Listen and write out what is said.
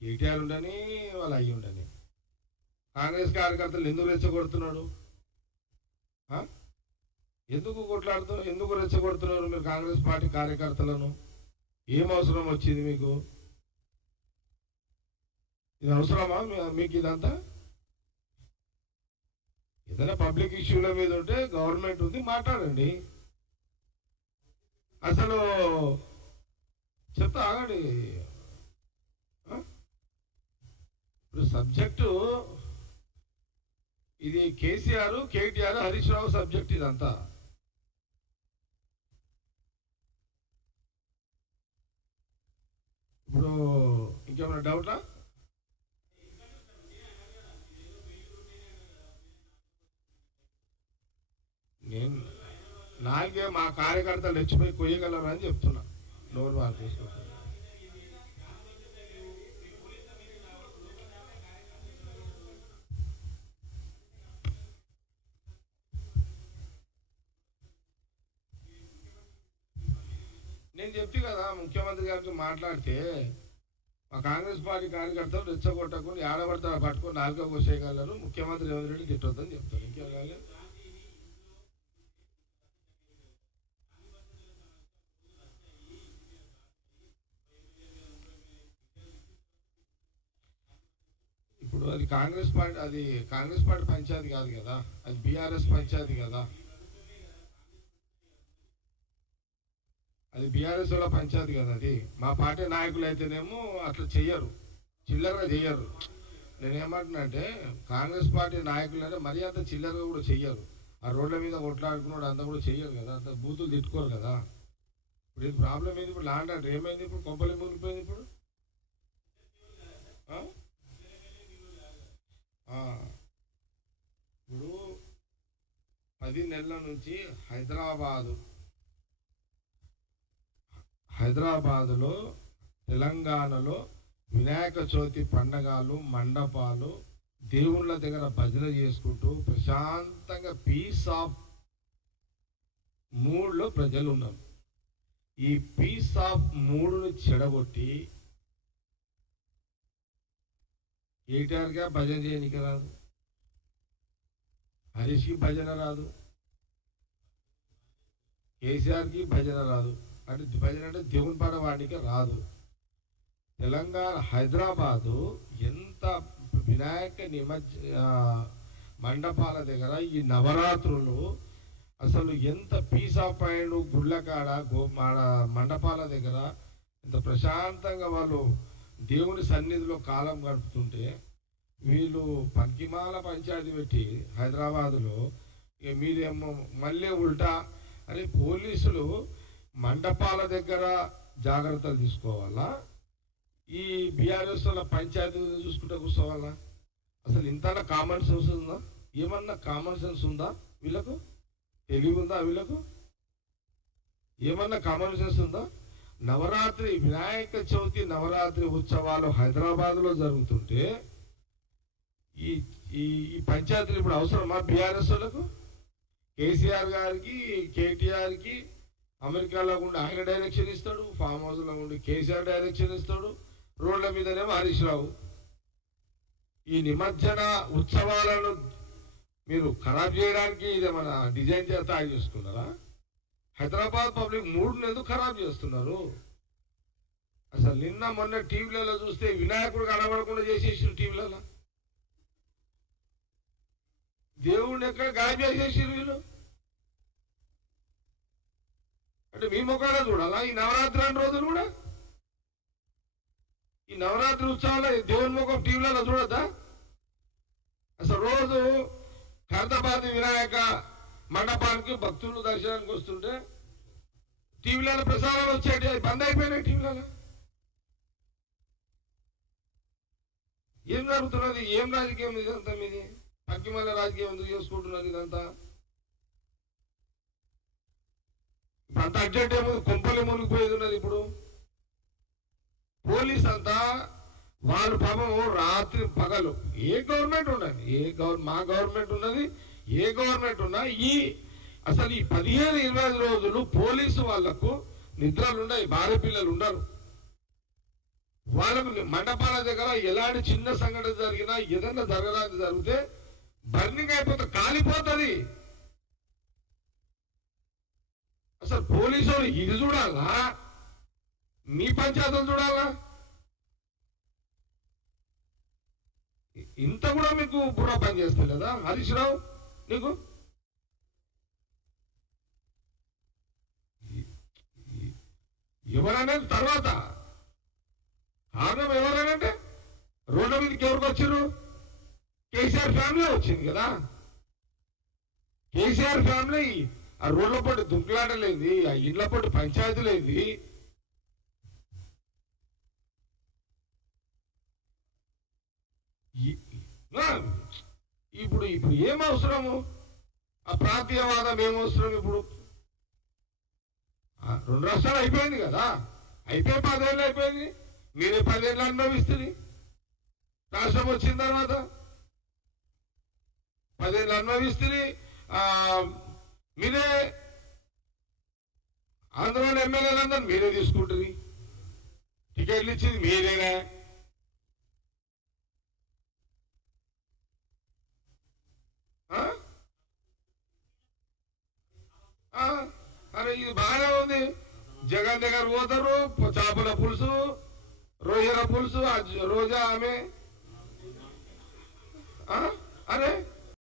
కేటీఆర్ ఉండని వాళ్ళు అయ్యి ఉండని కాంగ్రెస్ కార్యకర్తలు ఎందుకు రెచ్చగొడుతున్నాడు? ఎందుకు కొట్లాడుతున్నారు? ఎందుకు రెచ్చగొడుతున్నారు మీరు కాంగ్రెస్ పార్టీ కార్యకర్తలను? ఏం అవసరం వచ్చింది మీకు? ఇది అవసరమా మీకు ఇదంతా? ఏదైనా పబ్లిక్ ఇష్యూల మీద ఉంటే గవర్నమెంట్ ఉంది, మాట్లాడండి. అసలు చెప్తా ఆగండి. ఇప్పుడు సబ్జెక్టు ఇది కేసీఆర్, కేటీఆర్, హరీష్ రావు సబ్జెక్ట్ ఇదంతా. ఇప్పుడు ఇంకేమైనా డౌటా? నేను నాకే మా కార్యకర్తలు రెచ్చిపోయి కొయ్యగలరు అని చెప్తున్నా. నోరు వాళ్ళు తీసుకుంటారు. నేను చెప్తే కదా ముఖ్యమంత్రి గారికి మాట్లాడితే మా కాంగ్రెస్ పార్టీ కార్యకర్తలు రెచ్చగొట్టకుండా ఆడబడతా పట్టుకొని నాలుగో కోసేయగలరు, ముఖ్యమంత్రి రేవంత్ రెడ్డి తిట్టొద్దని చెప్తారు. ఇంకేం కాదు. ఇప్పుడు అది కాంగ్రెస్ పార్టీ పంచాయతీ కాదు కదా, అది బీఆర్ఎస్ పంచాయతీ కదా. అది బీఆర్ఎస్ వాళ్ళ పంచాయతీ కదా. అది మా పార్టీ నాయకులు అయితేనేమో అట్లా చెయ్యరు, చిల్లరగా చెయ్యరు. నేనేమంటున్నా అంటే కాంగ్రెస్ పార్టీ నాయకులు అంటే మరీ అంత చిల్లరగా కూడా చెయ్యరు. ఆ రోడ్ల మీద కొట్లాడుకున్నాడు అంతా కూడా చెయ్యరు కదా, అంత బూతులు తిట్టుకోరు కదా. ఇప్పుడు ఇది ప్రాబ్లం ఏంది? ఇప్పుడు లాండ్ ఆర్డర్ ఏమైంది? ఇప్పుడు కొంపలి మునిగిపోయింది. ఇప్పుడు ఇప్పుడు 10 నెలల నుంచి హైదరాబాదులో తెలంగాణలో వినాయక చవితి పండగలు, మండపాలు, దేవుళ్ళ దగ్గర భజన చేసుకుంటూ ప్రశాంతంగా పీస్ ఆఫ్ మూడ్లో ప్రజలు ఉన్నారు. ఈ పీస్ ఆఫ్ మూడ్ను చెడగొట్టి కేటీఆర్గా భజన చేయడానికి రాదు, హరీష్కి భజన రాదు, కేసీఆర్కి భజన రాదు. అంటే భజన అంటే దేవుని పాట వాడికి రాదు. తెలంగాణ హైదరాబాదు ఎంత వినాయక మండపాల దగ్గర ఈ నవరాత్రులు అసలు ఎంత పీస్ ఆఫ్ మైండ్, గుళ్ళ కాడ మండపాల దగ్గర ఎంత ప్రశాంతంగా వాళ్ళు దేవుని సన్నిధిలో కాలం గడుపుతుంటే వీళ్ళు పక్కిమాల పంచాయతీ పెట్టి హైదరాబాదులో మీరేమో మళ్ళీ ఉల్టా అని పోలీసులు మండపాల దగ్గర జాగ్రత్తలు తీసుకోవాలా, ఈ బీఆర్ఎస్ వాళ్ళ పంచాయతీ చూసుకుంటే కూర్చోవాలా? అసలు ఇంత కామన్ సెన్స్ ఉందా? ఏమన్నా కామన్ సెన్స్ ఉందా వీళ్ళకు? తెలివి ఉందా వీళ్ళకు? ఏమన్నా కామన్ సెన్స్ ఉందా? నవరాత్రి వినాయక చవితి నవరాత్రి ఉత్సవాలు హైదరాబాద్లో జరుగుతుంటే ఈ ఈ పంచాయతీలు ఇప్పుడు అవసరమా బీఆర్ఎస్ వాళ్ళకు? కేసీఆర్ గారికి, కేటీఆర్కి అమెరికాలో ఉండి ఆయన డైరెక్షన్ ఇస్తాడు, ఫామ్ హౌస్లో ఉండి కేసీఆర్ డైరెక్షన్ ఇస్తాడు, రోడ్ల మీదనేమో హరీష్ రావు. ఈ నిమజ్జన ఉత్సవాలను మీరు ఖరాబ్ చేయడానికి ఇదేమన్నా డిజైన్ తయారు చేసుకున్నారా? హైదరాబాద్ పబ్లిక్ మూడ్ని ఎందుకు ఖరాబ్ చేస్తున్నారు? అసలు నిన్న మొన్న టీవీలలో చూస్తే వినాయకుడు కనబడకుండా చేసేసారు. టీవీలలో దేవుడిని ఎక్కడ గాయం చేసేసారు వీళ్ళు. అంటే మీ ముఖాలే చూడాలా ఈ నవరాత్రి అన్ని రోజులు కూడా? ఈ నవరాత్రి ఉత్సవాలు దేవుని ముఖం టీవీలలో చూడద్దా? అసలు రోజు ఖైరతాబాద్ వినాయక మండపానికి భక్తులు దర్శనానికి వస్తుంటే టీవీలలో ప్రసారాలు వచ్చేటి బంద్ అయిపోయినాయి. టీవీలలో ఏం జరుగుతున్నది? ఏం రాజకీయం ఇదంతా? మీది పక్కిమల్ల రాజకీయం ఎందుకు చేసుకుంటున్నారు ఇదంతా? ఇప్పుడు అంత అర్జెంట్ ఏమో కొంపలు మునిగిపోయేది ఉన్నది. ఇప్పుడు పోలీస్ అంతా వాళ్ళు పాపం రాత్రి పగలు ఏ గవర్నమెంట్ ఉన్నది, మా గవర్నమెంట్ ఉన్నది, ఏ గవర్నమెంట్ ఉన్నా అసలు ఈ 15-20 రోజులు పోలీసు వాళ్లకు నిద్రలు ఉన్నాయి, భార్య పిల్లలు ఉండరు. వాళ్ళకు మండపాల దగ్గర ఎలాంటి చిన్న సంఘటన జరిగినా ఏదన్నా జరగడానికి జరిగితే బర్నింగ్ అయిపోతుంది, కాలిపోతుంది. అసలు పోలీసు వాళ్ళు ఇది చూడాలా, మీ పంచాయతీలు చూడాలా? ఇంత కూడా మీకు బుర్ర పని చేస్తుంది కదా హరీష్ రావు నీకు? ఎవరనేది తర్వాత, కారణం ఎవరనంటే రోడ్ల మీదకి ఎవరికి వచ్చారు? కేసీఆర్ ఫ్యామిలీ వచ్చింది కదా. కేసీఆర్ ఫ్యామిలీ ఆ రోడ్ల పాటు దుంకులాటలేంది, ఆ ఇండ్ల పాటు పంచాయతీలేంది. ఇప్పుడు ఇప్పుడు ఏం అవసరము? ఆ ప్రాంతీయవాదం ఏం అవసరం? ఇప్పుడు 2 రాష్ట్రాలు అయిపోయింది కదా, అయిపోయి 10 ఏళ్ళు అయిపోయింది. మీరే 10 ఏళ్ళు అనుభవిస్తుంది. రాష్ట్రం వచ్చిన తర్వాత 10 ఏళ్ళు అనుభవిస్తుంది. మీరే ఆంధ్రలో ఎమ్మెల్యేలందరూ మీరే తీసుకుంటుంది, టికెట్లు ఇచ్చింది మీరేనా? అరే ఇది బాగానే ఉంది. జగన్ దగ్గర పోతారు, చేపల పులుసు, రొయ్యల పులుసు, రోజా ఆమె. అరే